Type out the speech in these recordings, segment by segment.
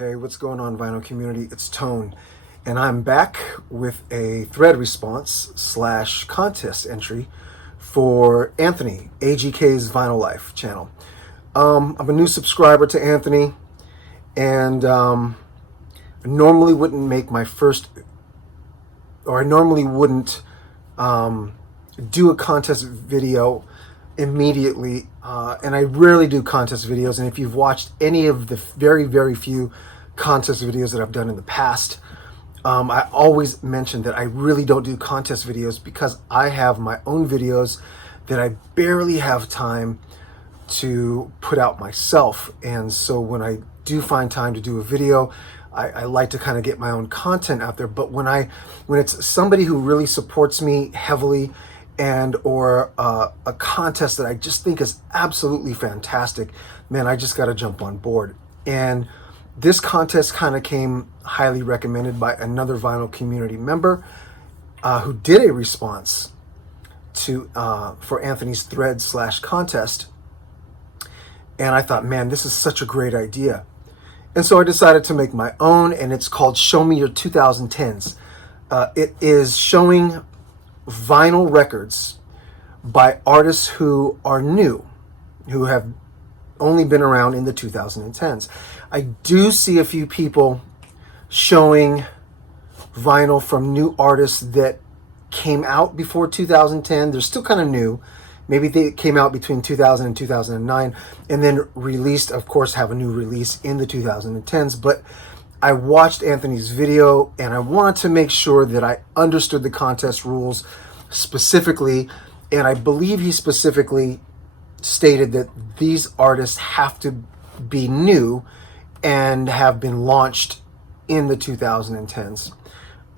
Hey, what's going on, vinyl community? It's Tone, and I'm back with a thread response / contest entry for Anthony, AGK's Vinyl Life channel. I'm a new subscriber to Anthony, and I normally wouldn't make my first, or I normally wouldn't do a contest video immediately, and I rarely do contest videos. And if you've watched any of the very, very few contest videos that I've done in the past, I always mention that I really don't do contest videos because I have my own videos that I barely have time to put out myself. And so when I do find time to do a video, I like to kind of get my own content out there. But when it's somebody who really supports me heavily, and or a contest that I just think is absolutely fantastic, man, I just got to jump on board. And this contest kind of came highly recommended by another vinyl community member who did a response to for Anthony's thread / contest. And I thought, man, this is such a great idea. And so I decided to make my own, and it's called Show Me Your 2010s. It is showing vinyl records by artists who are new, who have only been around in the 2010s. I do see a few people showing vinyl from new artists that came out before 2010. They're still kind of new. Maybe they came out between 2000 and 2009 and then released, of course, have a new release in the 2010s. But I watched Anthony's video and I wanted to make sure that I understood the contest rules specifically. And I believe he specifically stated that these artists have to be new and have been launched in the 2010s.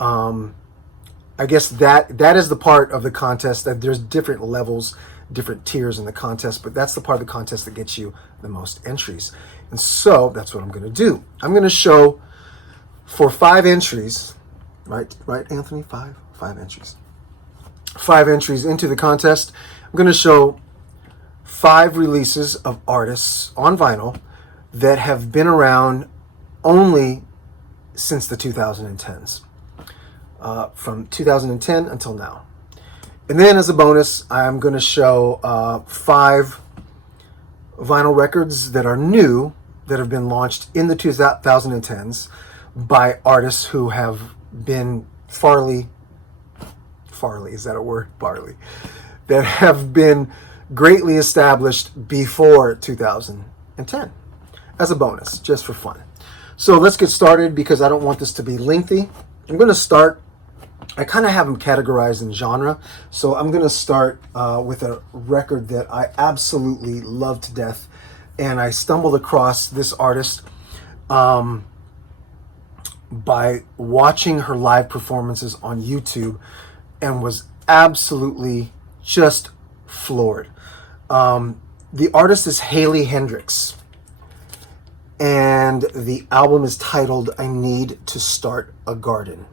I guess that is the part of the contest, that there's different levels, different tiers in the contest, but that's the part of the contest that gets you the most entries. And so that's what I'm going to do. I'm going to show for 5 entries, right, Anthony? Five entries. 5 entries into the contest. I'm going to show 5 releases of artists on vinyl that have been around only since the 2010s, from 2010 until now. And then as a bonus, I'm going to show 5 vinyl records that are new, that have been launched in the 2010s by artists who have been farly, is that a word? Farly. That have been greatly established before 2010 as a bonus, just for fun. So let's get started because I don't want this to be lengthy. I'm going to start, I kind of have them categorized in genre. So I'm going to start with a record that I absolutely love to death. And I stumbled across this artist by watching her live performances on YouTube and was absolutely just floored. The artist is Hendricks, and the album is titled I Need to Start a Garden.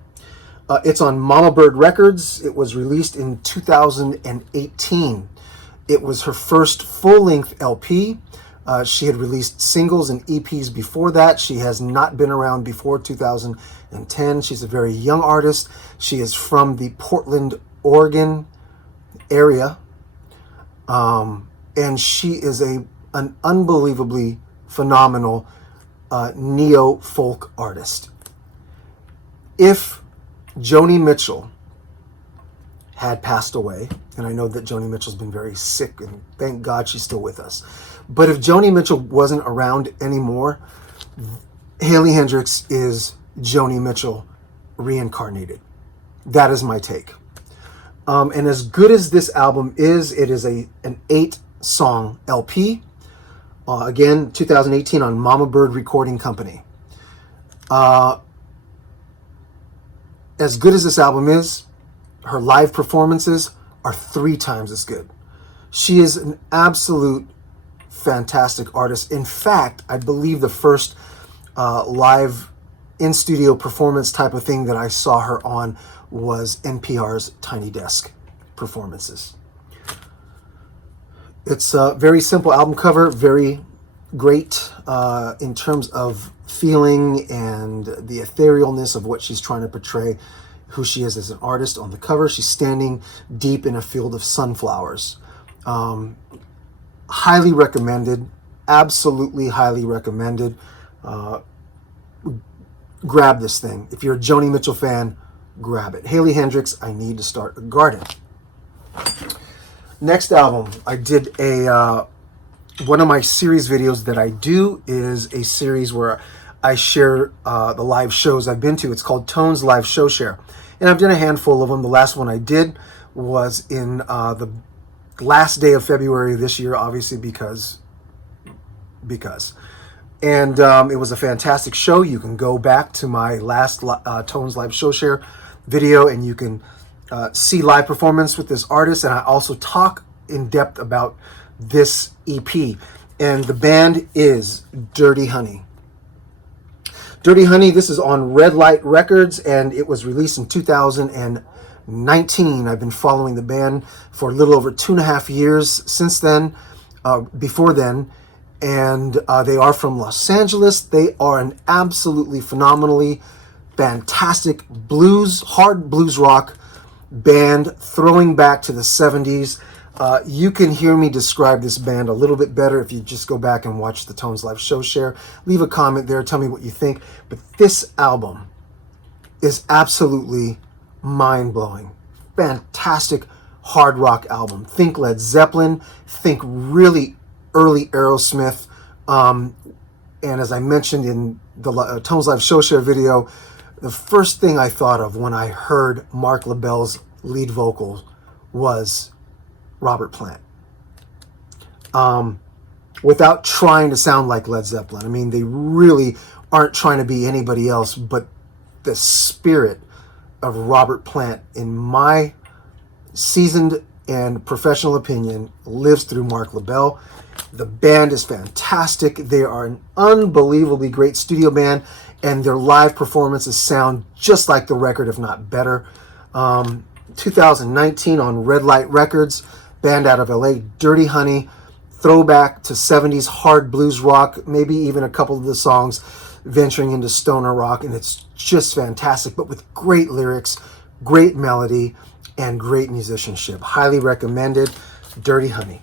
It's on Mama Bird Records. It was released in 2018. It was her first full-length LP. She had released singles and EPs before that. She has not been around before 2010. She's a very young artist. She is from the Portland, Oregon area. And she is an unbelievably phenomenal neo-folk artist. If Joni Mitchell had passed away, and I know that Joni Mitchell's been very sick, and thank God she's still with us. But if Joni Mitchell wasn't around anymore, Hendricks is Joni Mitchell reincarnated. That is my take. And as good as this album is, it is an 8-song LP. Again, 2018 on Mama Bird Recording Company. As good as this album is, her live performances are 3 times as good. She is an absolute fantastic artist. In fact, I believe the first live in-studio performance type of thing that I saw her on was NPR's Tiny Desk performances. It's a very simple album cover, very great in terms of feeling and the etherealness of what she's trying to portray, who she is as an artist. On the cover, she's standing deep in a field of sunflowers. Highly recommended, absolutely highly recommended. Grab this thing. If you're a Joni Mitchell fan, grab it. Haley Hendricks, I Need to Start a Garden. Next album, I did a one of my series videos that I do is a series where I share the live shows I've been to. It's called Tone's Live Show Share. And I've done a handful of them. The last one I did was in the last day of February this year, obviously because. And it was a fantastic show. You can go back to my last Tone's Live Show Share video and you can see live performance with this artist. And I also talk in depth about this EP, and the band is Dirty Honey. Dirty Honey, this is on Red Light Records, and it was released in 2019. I've been following the band for a little over 2.5 years since then, before then, and they are from Los Angeles. They are an absolutely phenomenally fantastic blues, hard blues rock band throwing back to the 70s. You can hear me describe this band a little bit better if you just go back and watch the Tones Live Show Share. Leave a comment there, tell me what you think. But this album is absolutely mind-blowing. Fantastic hard rock album. Think Led Zeppelin, think really early Aerosmith. And as I mentioned in the Tones Live Show Share video, the first thing I thought of when I heard Mark LaBelle's lead vocal was Robert Plant. Without trying to sound like Led Zeppelin. I mean, they really aren't trying to be anybody else, but the spirit of Robert Plant, in my seasoned and professional opinion, lives through Mark LaBelle. The band is fantastic. They are an unbelievably great studio band, and their live performances sound just like the record, if not better. 2019 on Red Light Records, band out of LA, Dirty Honey, throwback to 70s hard blues rock, maybe even a couple of the songs venturing into stoner rock, and it's just fantastic, but with great lyrics, great melody, and great musicianship. Highly recommended, Dirty Honey.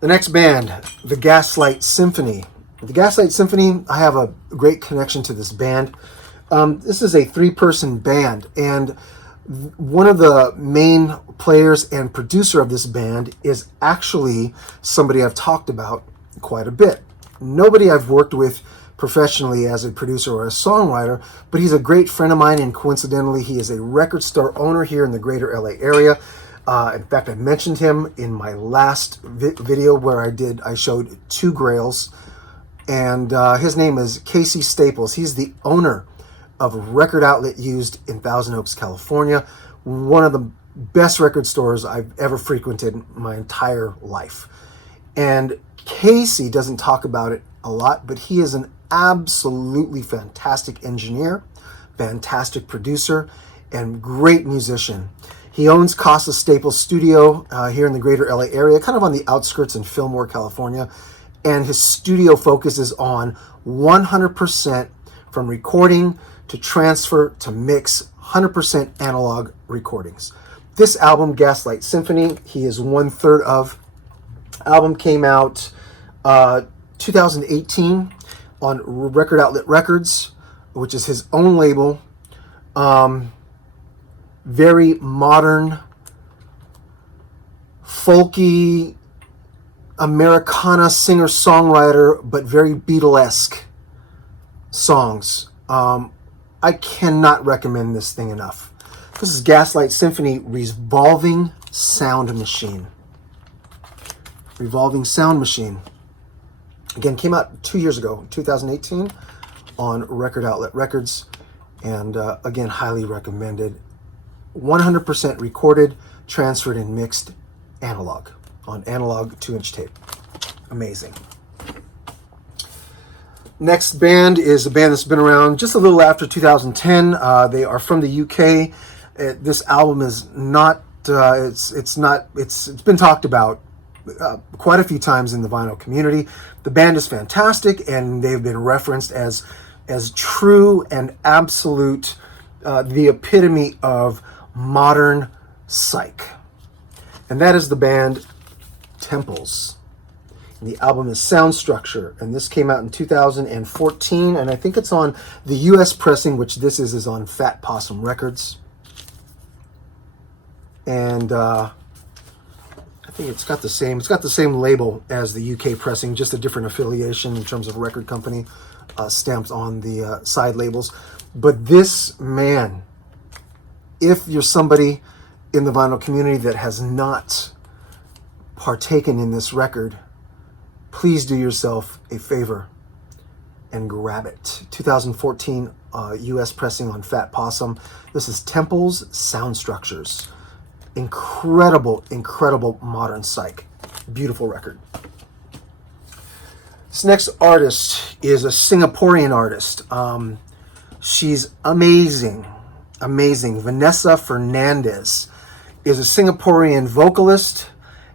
The next band, the Gaslight Symphony. The Gaslight Symphony, I have a great connection to this band. This is a 3-person band, and one of the main players and producer of this band is actually somebody I've talked about quite a bit. Nobody I've worked with professionally as a producer or a songwriter, but he's a great friend of mine, and coincidentally, he is a record store owner here in the greater LA area. In fact, I mentioned him in my last video where I showed 2 grails, and his name is Casey Staples. He's the owner of a record outlet used in Thousand Oaks, California, one of the best record stores I've ever frequented my entire life. And Casey doesn't talk about it a lot, but he is an absolutely fantastic engineer, fantastic producer, and great musician. He owns Casa Staples Studio here in the greater LA area, kind of on the outskirts in Fillmore, California. And his studio focuses on 100% from recording to transfer to mix, 100% analog recordings. This album, Gaslight Symphony, he is 1/3 of. Album came out 2018 on Record Outlet Records, which is his own label. Very modern, folky, Americana singer-songwriter, but very Beatlesque songs. I cannot recommend this thing enough. This is Gaslight Symphony, Revolving Sound Machine. Revolving Sound Machine. Again, came out 2 years ago, 2018, on Record Outlet Records. And again, highly recommended. 100% recorded, transferred, and mixed analog on analog 2-inch tape. Amazing. Next band is a band that's been around just a little after 2010. They are from the UK. This album is not. It's been talked about quite a few times in the vinyl community. The band is fantastic, and they've been referenced as true and absolute, the epitome of modern psych. And that is the band Temples. And the album is Sound Structure, and this came out in 2014, and I think it's on the US pressing, which this is on Fat Possum Records. And I think it's got the same label as the UK pressing, just a different affiliation in terms of record company stamped on the side labels. But this, man, if you're somebody in the vinyl community that has not partaken in this record, please do yourself a favor and grab it. 2014 US pressing on Fat Possum. This is Temples Sound Structures. Incredible, incredible modern psych. Beautiful record. This next artist is a Singaporean artist. She's amazing, amazing. Vanessa Fernandez is a Singaporean vocalist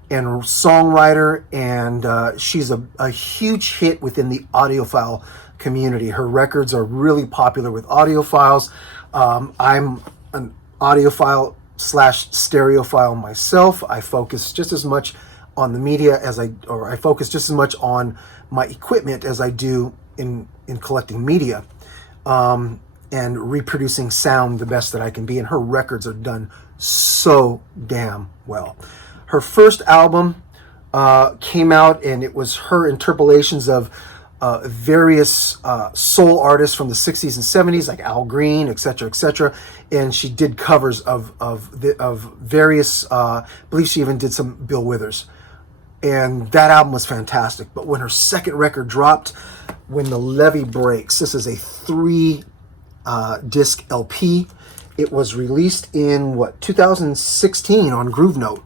and songwriter, and she's a huge hit within the audiophile community. Her records are really popular with audiophiles. I'm an audiophile / stereophile myself. I focus just as much on the media I focus just as much on my equipment as I do in collecting media, and reproducing sound the best that I can be. And her records are done so damn well. Her first album came out, and it was her interpolations of various soul artists from the 60s and 70s, like Al Green, etc., etc. And she did covers of various. I believe she even did some Bill Withers, and that album was fantastic. But when her second record dropped, When the Levee Breaks, this is a 3-disc LP. It was released in 2016 on Groove Note.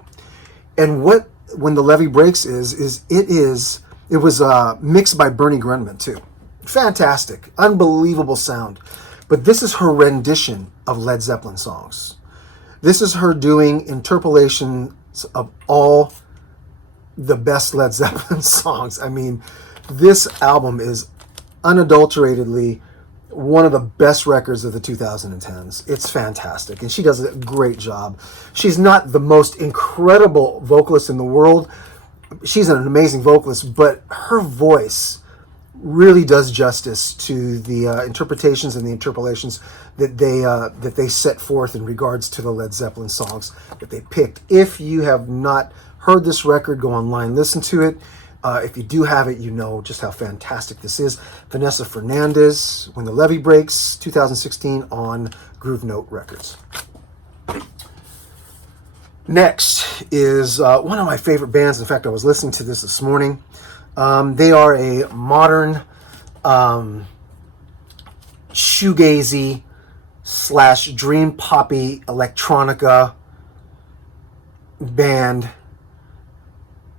And what When the Levee Breaks it was mixed by Bernie Grundman too. Fantastic, unbelievable sound. But this is her rendition of Led Zeppelin songs. This is her doing interpolations of all the best Led Zeppelin songs. I mean, this album is unadulteratedly one of the best records of the 2010s. It's fantastic, and she does a great job. She's not the most incredible vocalist in the world. She's an amazing vocalist, but her voice really does justice to the interpretations and the interpolations that they set forth in regards to the Led Zeppelin songs that they picked. If you have not heard this record, go online, listen to it. If you do have it, you know just how fantastic this is. Vanessa Fernandez, When the Levee Breaks, 2016 on Groove Note Records. Next is one of my favorite bands. In fact, I was listening to this morning. They are a modern shoegazy / dream poppy electronica band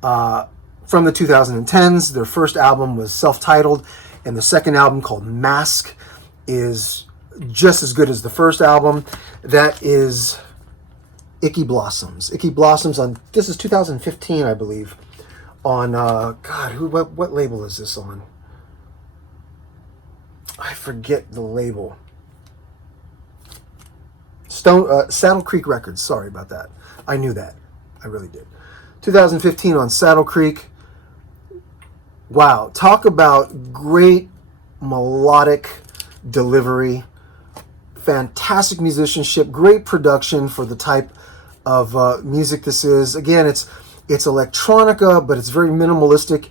from the 2010s. Their first album was self-titled, and the second album, called Mask, is just as good as the first album. That is Icky Blossoms. Icky Blossoms this is 2015, I believe. On what label is this on? I forget the label. Saddle Creek Records. Sorry about that. I knew that. I really did. 2015 on Saddle Creek. Wow, talk about great melodic delivery, fantastic musicianship, great production for the type of music this is. Again, it's electronica, but it's very minimalistic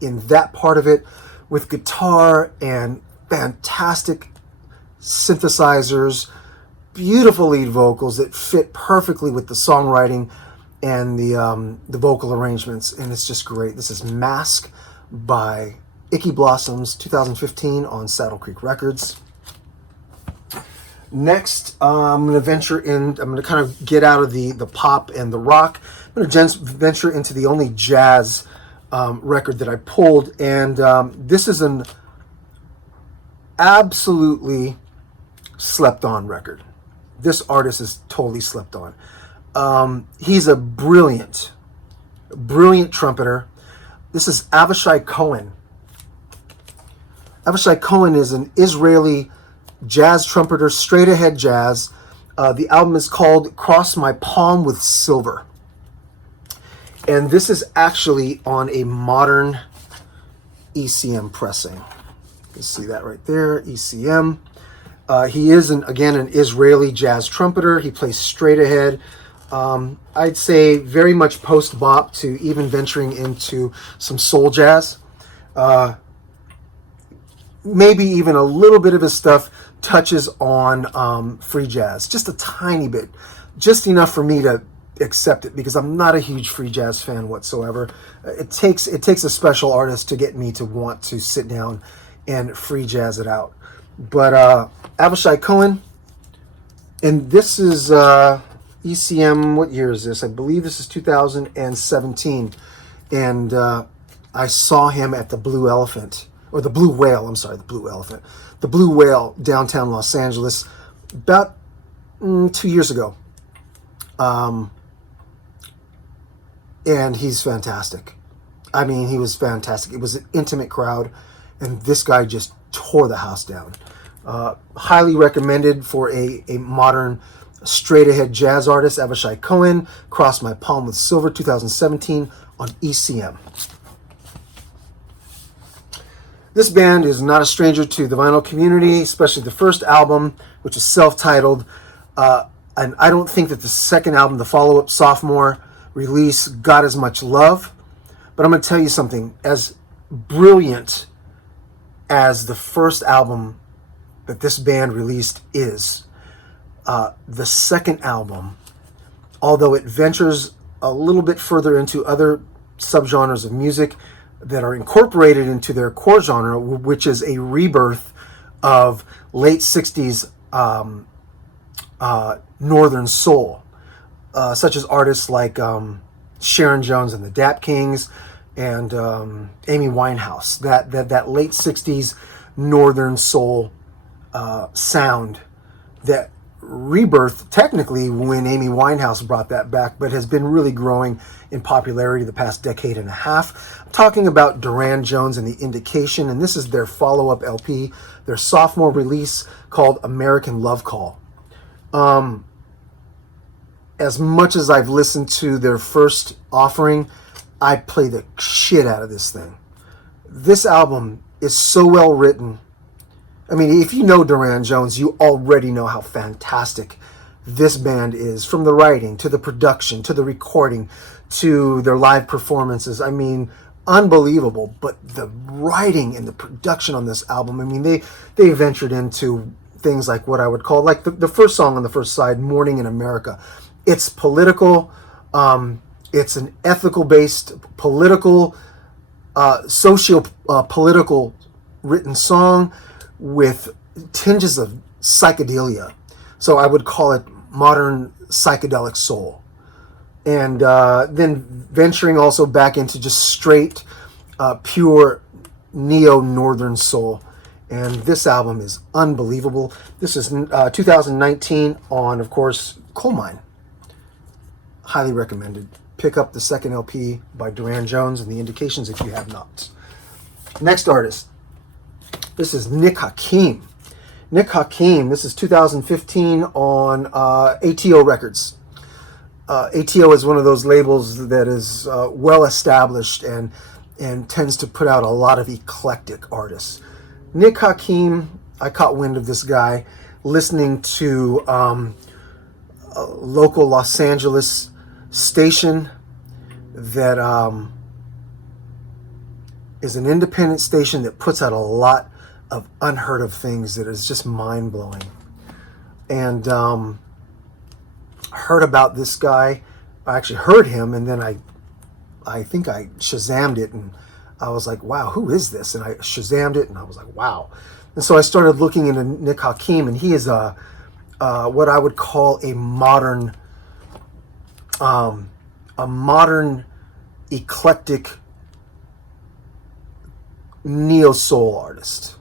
in that part of it, with guitar and fantastic synthesizers, beautiful lead vocals that fit perfectly with the songwriting and the vocal arrangements, and it's just great. This is Mask by Icky Blossoms, 2015 on Saddle Creek Records. Next, I'm going to kind of get out of the pop and the rock. I'm going to venture into the only jazz record that I pulled, and this is an absolutely slept on record. This artist is totally slept on. He's a brilliant brilliant trumpeter. This is Avi Cohen. Avi Cohen is an Israeli jazz trumpeter, straight ahead jazz. The album is called Cross My Palm with Silver. And this is actually on a modern ECM pressing. You can see that right there, ECM. He is, again, an Israeli jazz trumpeter. He plays straight ahead. I'd say very much post-bop to even venturing into some soul jazz. Maybe even a little bit of his stuff touches on free jazz, just a tiny bit, just enough for me to accept it, because I'm not a huge free jazz fan whatsoever. It takes a special artist to get me to want to sit down and free jazz it out. But Avi Cohen, and this is ECM, what year is this? I believe this is 2017, and I saw him at the Blue Elephant, or the Blue Whale, I'm sorry, the Blue Elephant, the Blue Whale, downtown Los Angeles, about 2 years ago. And he's fantastic. I mean, he was fantastic. It was an intimate crowd, and this guy just tore the house down. Highly recommended for a modern, straight-ahead jazz artist, Avi Cohen, Cross My Palm with Silver, 2017 on ECM. This band is not a stranger to the vinyl community, especially the first album, which is self-titled. And I don't think that the second album, the follow-up sophomore release, got as much love. But I'm going to tell you something. As brilliant as the first album that this band released is, the second album, although it ventures a little bit further into other subgenres of music that are incorporated into their core genre, which is a rebirth of late 60s Northern soul, such as artists like Sharon Jones and the Dap Kings and Amy Winehouse. That late 60s Northern soul sound that rebirth technically when Amy Winehouse brought that back, but has been really growing in popularity the past decade and a half. I'm talking about Duran Jones and the Indication, and this is their follow-up LP, their sophomore release called American Love Call. As much as I've listened to their first offering, I play the shit out of this thing. This album is so well written. I mean, if you know Duran Jones, you already know how fantastic this band is, from the writing to the production to the recording to their live performances. I mean, unbelievable. But the writing and the production on this album, I mean, they ventured into things like what I would call, like the first song on the first side, Morning in America. It's political. It's an ethical-based, political, socio-political written song with tinges of psychedelia. So I would call it modern psychedelic soul. And then venturing also back into just straight, pure neo-northern soul. And this album is unbelievable. This is 2019 on, of course, Coal Mine. Highly recommended. Pick up the second LP by Duran Jones and the Indications if you have not. Next artist. This is Nick Hakeem. Nick Hakeem. This is 2015 on ATO Records. ATO is one of those labels that is well established and tends to put out a lot of eclectic artists. Nick Hakeem, I caught wind of this guy listening to a local Los Angeles station that is an independent station that puts out a lot of unheard of things that is just mind-blowing. And heard about this guy. I actually heard him, and then I think I Shazammed it, and I was like, wow, who is this? And I Shazammed it, and I was like, wow. And so I started looking into Nick Hakeem, and he is what I would call a modern eclectic neo-soul artist.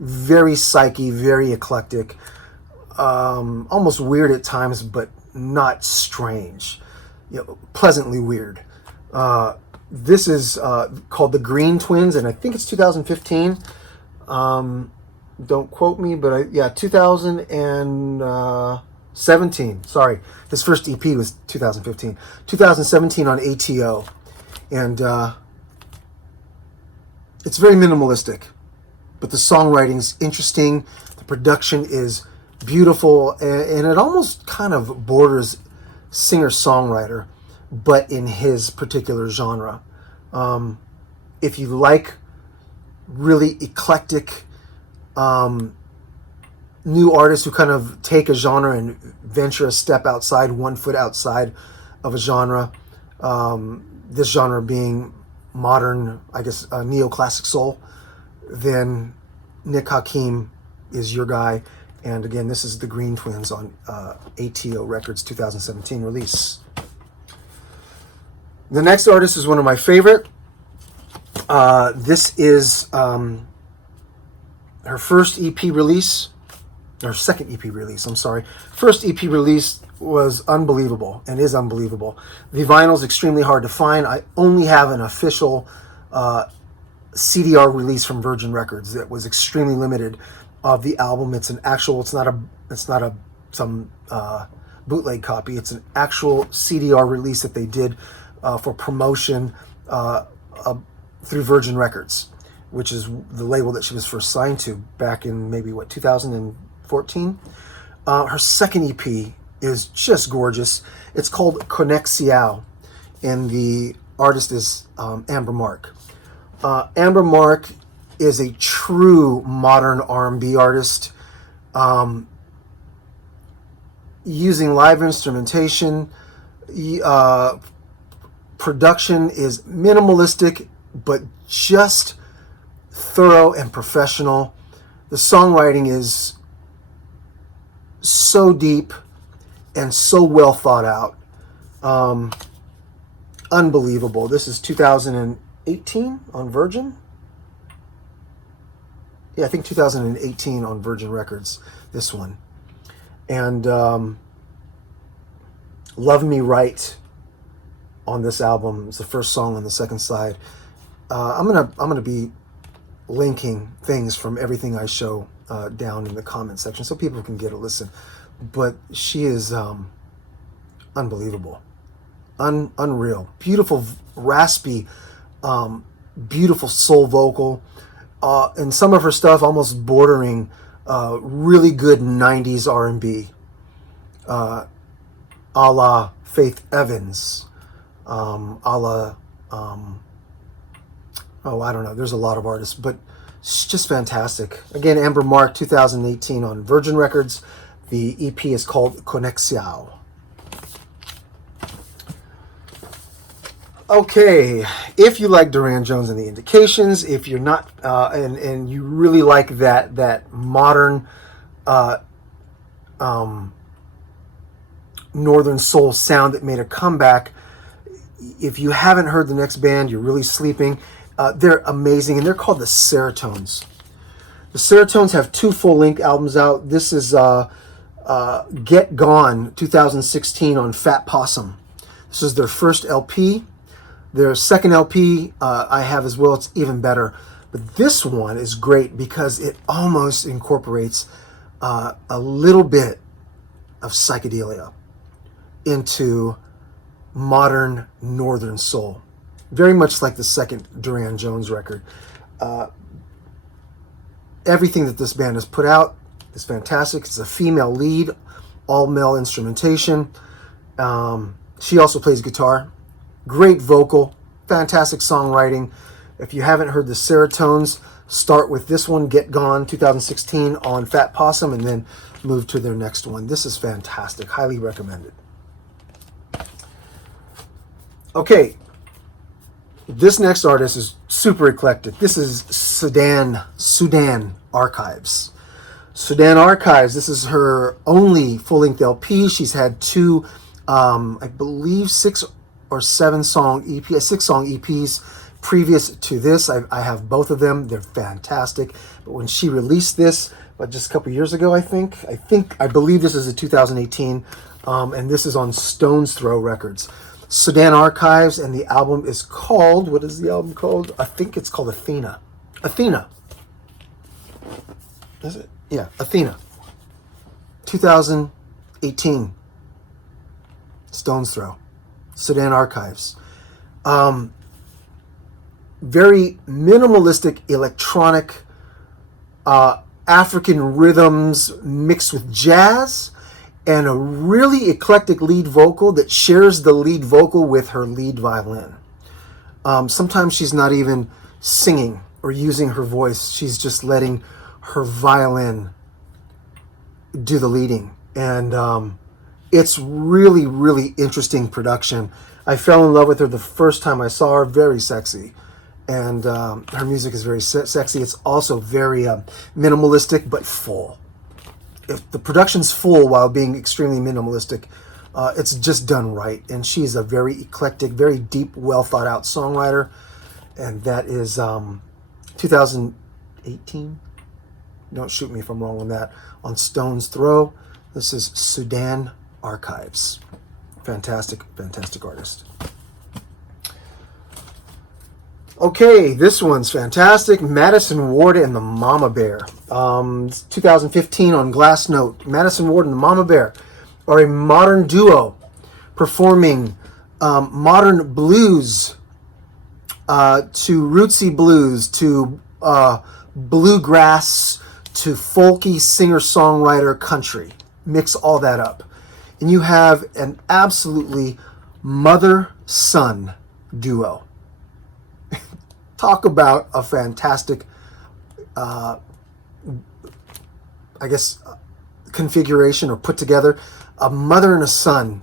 Very psyche, very eclectic, almost weird at times, but not strange. Pleasantly weird. This is called The Green Twins, and I think it's 2015. Don't quote me, but 2017. Sorry, his first EP was 2015. 2017 on ATO, and it's very minimalistic, but the songwriting's interesting. The production is beautiful, and it almost kind of borders singer-songwriter, but in his particular genre. If you like really eclectic new artists who kind of take a genre and venture a step outside, 1 foot outside of a genre, this genre being modern, I guess, neoclassic soul, then Nick Hakeem is your guy. And again, this is The Green Twins on ATO Records 2017 release. The next artist is one of my favorite. This is her first EP release, or second EP release, I'm sorry. First EP release was unbelievable and is unbelievable. The vinyl is extremely hard to find. I only have an official CDR release from Virgin Records that was extremely limited of the album. It's an actual, it's not some bootleg copy. It's an actual CDR release that they did for promotion through Virgin Records, which is the label that she was first signed to back in maybe 2014. Her second EP is just gorgeous. It's called Conexiao, and the artist is Amber Mark. Amber Mark is a true modern R&B artist, using live instrumentation. Production is minimalistic, but just thorough and professional. The songwriting is so deep and so well thought out. Unbelievable. This is 2018 on Virgin. Yeah, I think 2018 on Virgin Records, this one. And Love Me Right on this album. It's the first song on the second side. I'm gonna be linking things from everything I show down in the comment section so people can get a listen. But she is unbelievable, unreal, beautiful, raspy, beautiful soul vocal, and some of her stuff almost bordering really good 90s R&B, a la Faith Evans, a la I don't know. There's a lot of artists, but it's just fantastic. Again, Amber Mark, 2018 on Virgin Records. The EP is called Conexiao. Okay, if you like Duran Jones and the Indications, if you're not, and you really like that modern Northern Soul sound that made a comeback, if you haven't heard the next band, you're really sleeping. They're amazing, and they're called the Serotonins. The Serotonins have 2 full-length albums out. This is Get Gone, 2016 on Fat Possum. This is their first LP. Their second LP I have as well. It's even better. But this one is great because it almost incorporates a little bit of psychedelia into modern Northern Soul. Very much like the second Duran Jones record. Everything that this band has put out is fantastic. It's a female lead, all male instrumentation. She also plays guitar. Great vocal, fantastic songwriting. If you haven't heard the Serotonins, start with this one, Get Gone, 2016 on Fat Possum, and then move to their next one. This is fantastic. Highly recommended. Okay. This next artist is super eclectic. This is Sedan Archives. Sedan Archives, this is her only full-length LP. She's had 2, I believe 6 or 7 song EP, 6 song EPs previous to this. I have both of them. They're fantastic. But when she released this, just a couple years ago, I believe this is a 2018, and this is on Stone's Throw Records. Sedan Archives, and the album is called, what is the album called? I think it's called Athena. Athena. Is it? Yeah, Athena. 2018. Stone's Throw. Sedan Archives. Very minimalistic electronic African rhythms mixed with jazz, and a really eclectic lead vocal that shares the lead vocal with her lead violin. Sometimes she's not even singing or using her voice. She's just letting her violin do the leading. And it's really, really interesting production. I fell in love with her the first time I saw her. Very sexy. And her music is very sexy. It's also very minimalistic, but full. If the production's full while being extremely minimalistic, it's just done right. And she's a very eclectic, very deep, well thought out songwriter. And that is 2018. Don't shoot me if I'm wrong on that. On Stone's Throw. This is Sedan Archives. Fantastic, fantastic artist. Okay, this one's fantastic. Madison Ward and the Mama Bear. 2015 on Glass Note. Madison Ward and the Mama Bear are a modern duo performing modern blues to rootsy blues to bluegrass to folky singer-songwriter country. Mix all that up. And you have an absolutely mother-son duo. Talk about a fantastic, configuration or put together. A mother and a son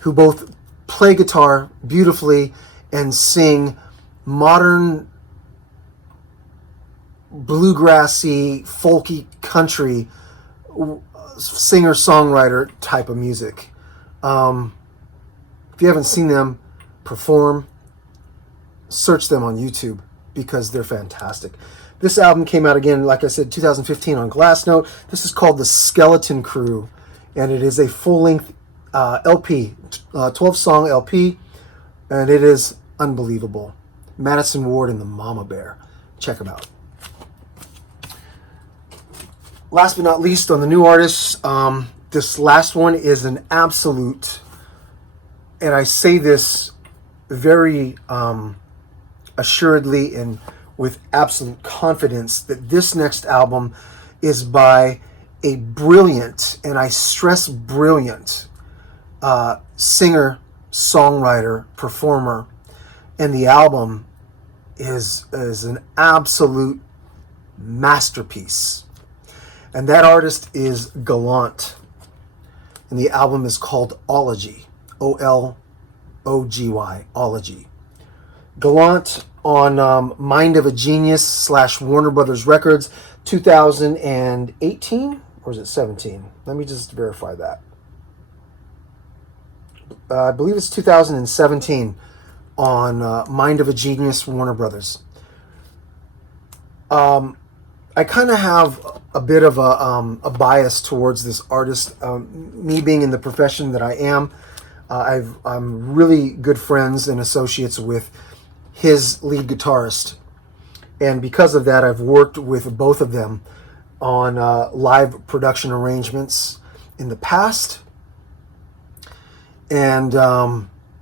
who both play guitar beautifully and sing modern, bluegrassy, folky country singer-songwriter type of music. If you haven't seen them perform, search them on YouTube, because they're fantastic. This album came out again, like I said, 2015 on Glass Note. This is called The Skeleton Crew, and it is a full-length LP, 12-song LP, and it is unbelievable. Madison Ward and the Mama Bear. Check them out. Last but not least, on the new artists, this last one is an absolute, and I say this very assuredly and with absolute confidence, that this next album is by a brilliant, and I stress brilliant, singer, songwriter, performer, and the album is an absolute masterpiece. And that artist is Gallant, and the album is called Ology, O-L-O-G-Y, Ology. Gallant on Mind of a Genius / Warner Brothers Records, 2018, or is it 17? Let me just verify that. I believe it's 2017 on Mind of a Genius, Warner Brothers. I kind of have a bit of a bias towards this artist. Me being in the profession that I am, I'm really good friends and associates with his lead guitarist, and because of that, I've worked with both of them on live production arrangements in the past, and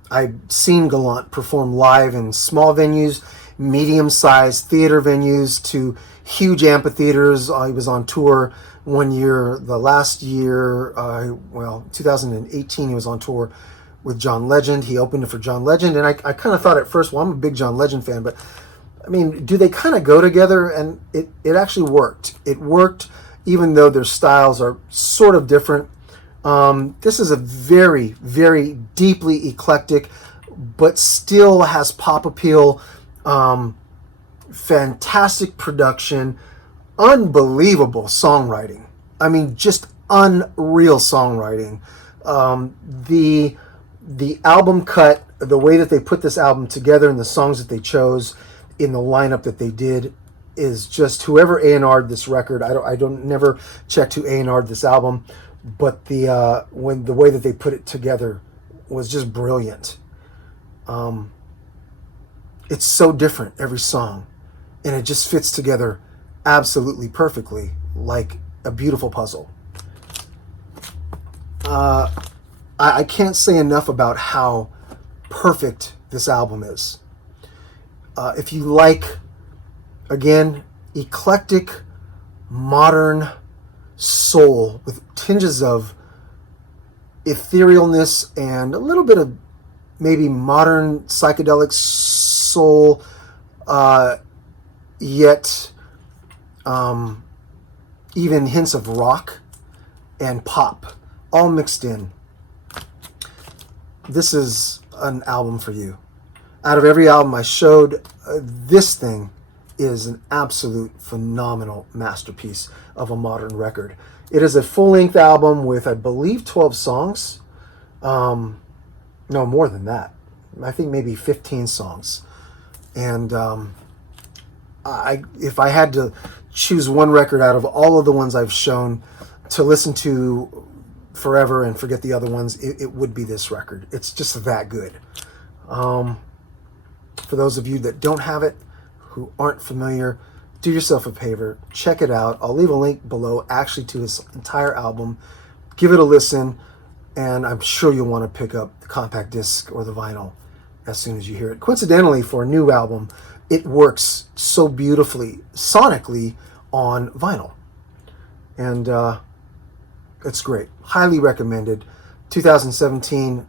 I've seen Gallant perform live in small venues, medium-sized theater venues to huge amphitheaters. He was on tour one year, the last year, 2018, he was on tour with John Legend. He opened for John Legend, and I kind of thought at first, well, I'm a big John Legend fan, but I mean, do they kind of go together? And it actually worked. It worked, even though their styles are sort of different. This is a very, very deeply eclectic, but still has pop appeal, fantastic production, unbelievable songwriting. I mean, just unreal songwriting. The album cut, the way that they put this album together and the songs that they chose in the lineup that they did is just, whoever A&R'd this record, I don't never checked who A&R'd this album, but the way that they put it together was just brilliant. It's so different, every song, and it just fits together absolutely perfectly, like a beautiful puzzle. I can't say enough about how perfect this album is. If you like, again, eclectic, modern soul with tinges of etherealness and a little bit of maybe modern psychedelic soul, yet even hints of rock and pop all mixed in. This is an album for you. Out of every album I showed, this thing is an absolute phenomenal masterpiece of a modern record. It is a full-length album with, I believe, 12 songs. No, more than that. I think maybe 15 songs. And if I had to choose one record out of all of the ones I've shown to listen to forever and forget the other ones, it would be this record. It's just that good. For those of you that don't have it, who aren't familiar, do yourself a favor, check it out. I'll leave a link below actually to his entire album. Give it a listen, and I'm sure you'll want to pick up the compact disc or the vinyl as soon as you hear it. Coincidentally, for a new album, it works so beautifully sonically on vinyl. And it's great. Highly recommended. 2017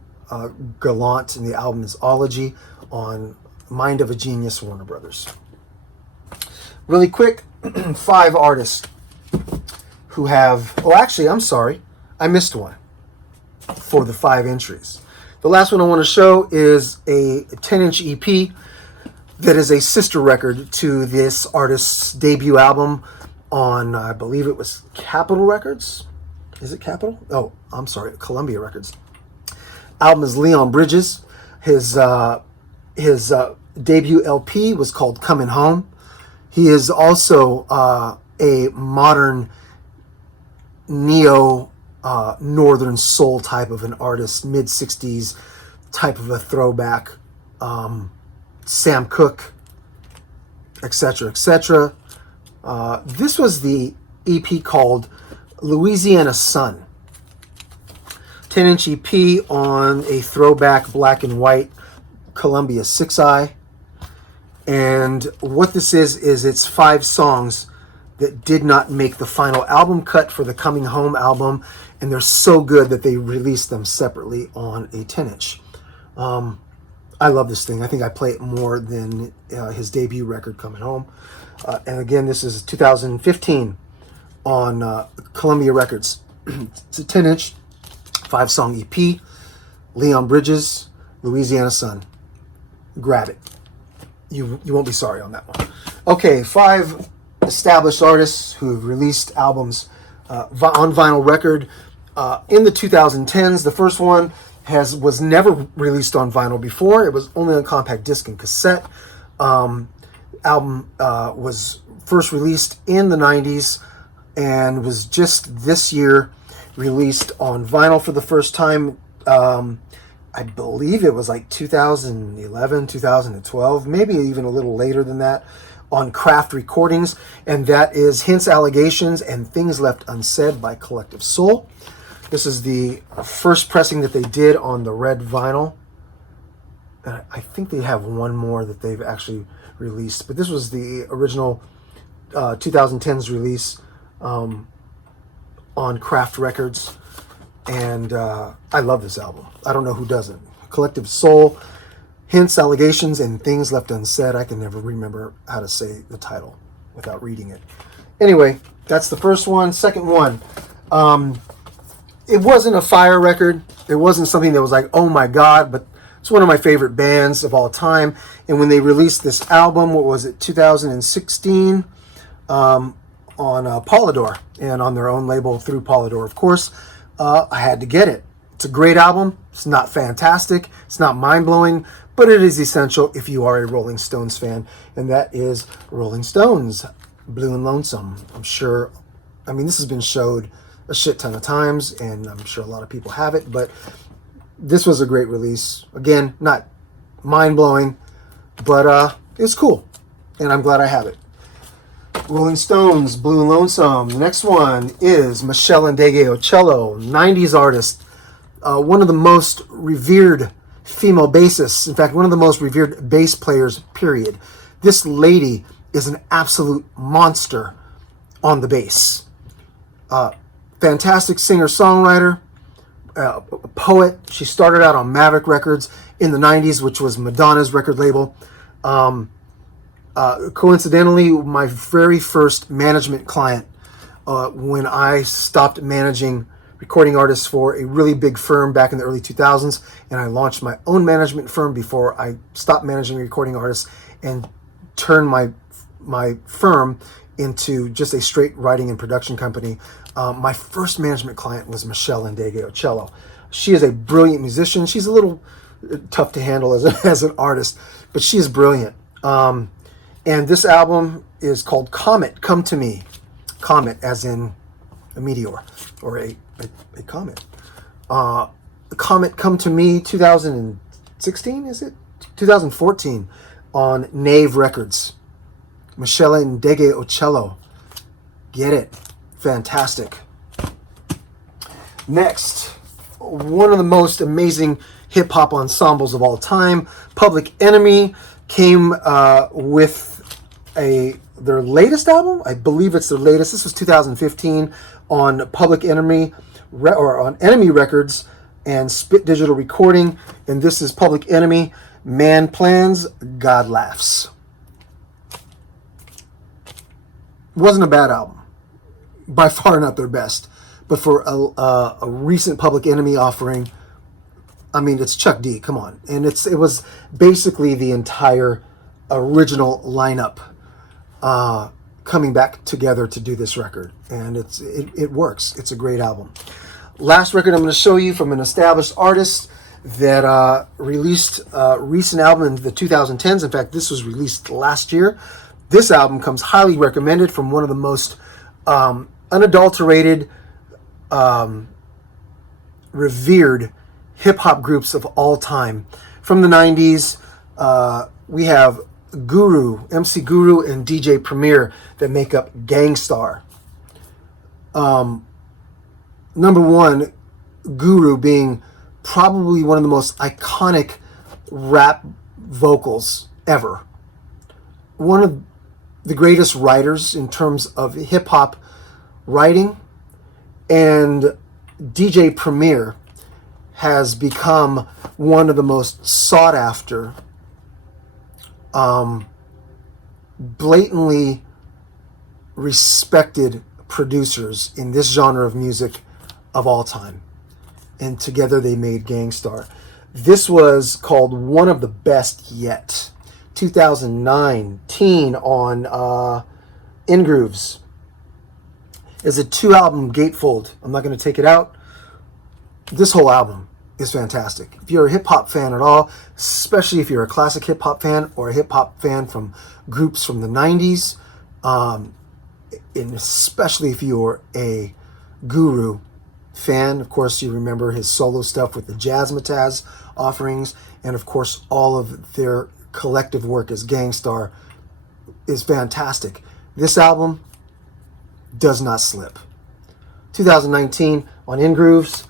Gallant, and the album is Ology on Mind of a Genius, Warner Brothers. Really quick, 5 artists who have... Oh, actually, I'm sorry. I missed one for the 5 entries. The last one I want to show is a 10-inch EP that is a sister record to this artist's debut album on, I believe it was Capitol Records. Is it Capitol? Oh, I'm sorry, Columbia Records. Album is Leon Bridges. His debut LP was called Coming Home. He is also a modern neo northern soul type of an artist, mid-60s type of a throwback. Sam Cooke, etc., etc. This was the EP called Louisiana Sun. 10-inch EP on a throwback black and white Columbia 6i. And what this is it's 5 songs that did not make the final album cut for the Coming Home album, and they're so good that they released them separately on a 10-inch. I love this thing. I think I play it more than his debut record, Coming Home. And again, this is 2015 on Columbia Records. It's a 10-inch, 5-song EP. Leon Bridges, Louisiana Sun. Grab it. You won't be sorry on that one. Okay, 5 established artists who have released albums on vinyl record in the 2010s. The first one was never released on vinyl before. It was only on compact disc and cassette. Album was first released in the 90s and was just this year released on vinyl for the first time. I believe it was like 2011, 2012, maybe even a little later than that, on Craft Recordings, and that is Hints, Allegations, and Things Left Unsaid by Collective Soul. This is the first pressing that they did on the red vinyl. I think they have one more that they've actually released, but this was the original 2010's release on Craft Records. And I love this album. I don't know who doesn't. Collective Soul, Hints, Allegations, and Things Left Unsaid. I can never remember how to say the title without reading it. Anyway, that's the first one. Second one, it wasn't a fire record. It wasn't something that was like, oh my God, but it's one of my favorite bands of all time. And when they released this album, what was it, 2016, on Polydor, and on their own label through Polydor, of course, I had to get it. It's a great album. It's not fantastic. It's not mind-blowing, but it is essential if you are a Rolling Stones fan, and that is Rolling Stones, Blue and Lonesome. I'm sure, I mean, this has been showed a shit ton of times, and I'm sure a lot of people have it, but this was a great release. Again, not mind-blowing, but it's cool, and I'm glad I have it. Rolling Stones, Blue and Lonesome. The next one is Michelle Ndegeocello, 90s artist, one of the most revered female bassists. In fact, one of the most revered bass players, period. This lady is an absolute monster on the bass. Fantastic singer-songwriter, a poet. She started out on Maverick Records in the 90s, which was Madonna's record label. Coincidentally, my very first management client, when I stopped managing recording artists for a really big firm back in the early 2000s, and I launched my own management firm before I stopped managing recording artists and turned my firm into just a straight writing and production company. My first management client was Michelle Ndegeocello. She is a brilliant musician. She's a little tough to handle as an artist, but she is brilliant. And this album is called Comet, Come to Me. Comet as in a meteor or a comet. Comet, Come to Me, 2016, is it? 2014 on Nave Records. Michelle Ndegeocello. Get it. Fantastic. Next, one of the most amazing hip-hop ensembles of all time, Public Enemy, came with their latest album. I believe it's their latest. This was 2015 on Public Enemy, or on Enemy Records and Spit Digital Recording. And this is Public Enemy, Man Plans, God Laughs. Wasn't a bad album. By far not their best. But for a recent Public Enemy offering, I mean, it's Chuck D, come on. And it was basically the entire original lineup coming back together to do this record. And it works. It's a great album. Last record I'm going to show you from an established artist that released a recent album in the 2010s. In fact, this was released last year. This album comes highly recommended from one of the most unadulterated, revered hip-hop groups of all time. From the 90s, we have Guru, MC Guru, and DJ Premier that make up Gangstar. Number one, Guru being probably one of the most iconic rap vocals ever. One of the greatest writers in terms of hip-hop writing, and DJ Premier has become one of the most sought-after, blatantly respected producers in this genre of music of all time. And together they made Gangstar. This was called One of the Best Yet. 2019 on In Grooves. Is a 2-album gatefold. I'm not going to take it out. This whole album is fantastic. If you're a hip-hop fan at all, especially if you're a classic hip-hop fan or a hip-hop fan from groups from the 90s, and especially if you're a Guru fan, of course you remember his solo stuff with the Jazzmatazz offerings, and of course all of their collective work as Gangstar is fantastic. This album does not slip. 2019 on In Grooves.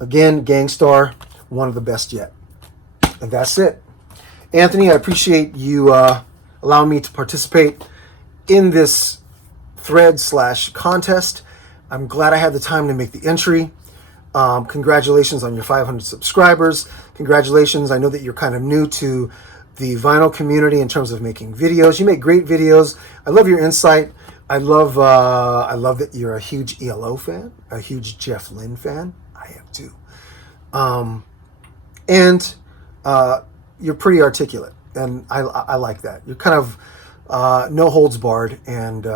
Again, Gangstar, one of the best yet. And that's it. Anthony, I appreciate you allowing me to participate in this thread/contest. I'm glad I had the time to make the entry. Congratulations on your 500 subscribers. Congratulations. I know that you're kind of new to the vinyl community in terms of making videos. You make great videos. I love your insight. I love that you're a huge ELO fan, a huge Jeff Lynne fan. I am too. And you're pretty articulate, and I like that. You're kind of no holds barred and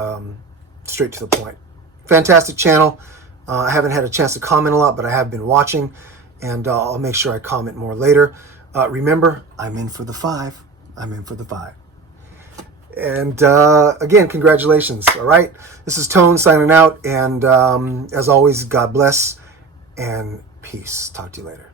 straight to the point. Fantastic channel. I haven't had a chance to comment a lot, but I have been watching, and I'll make sure I comment more later. Remember, I'm in for the 5. I'm in for the 5. And again, congratulations. All right. This is Tone signing out. And as always, God bless and peace. Talk to you later.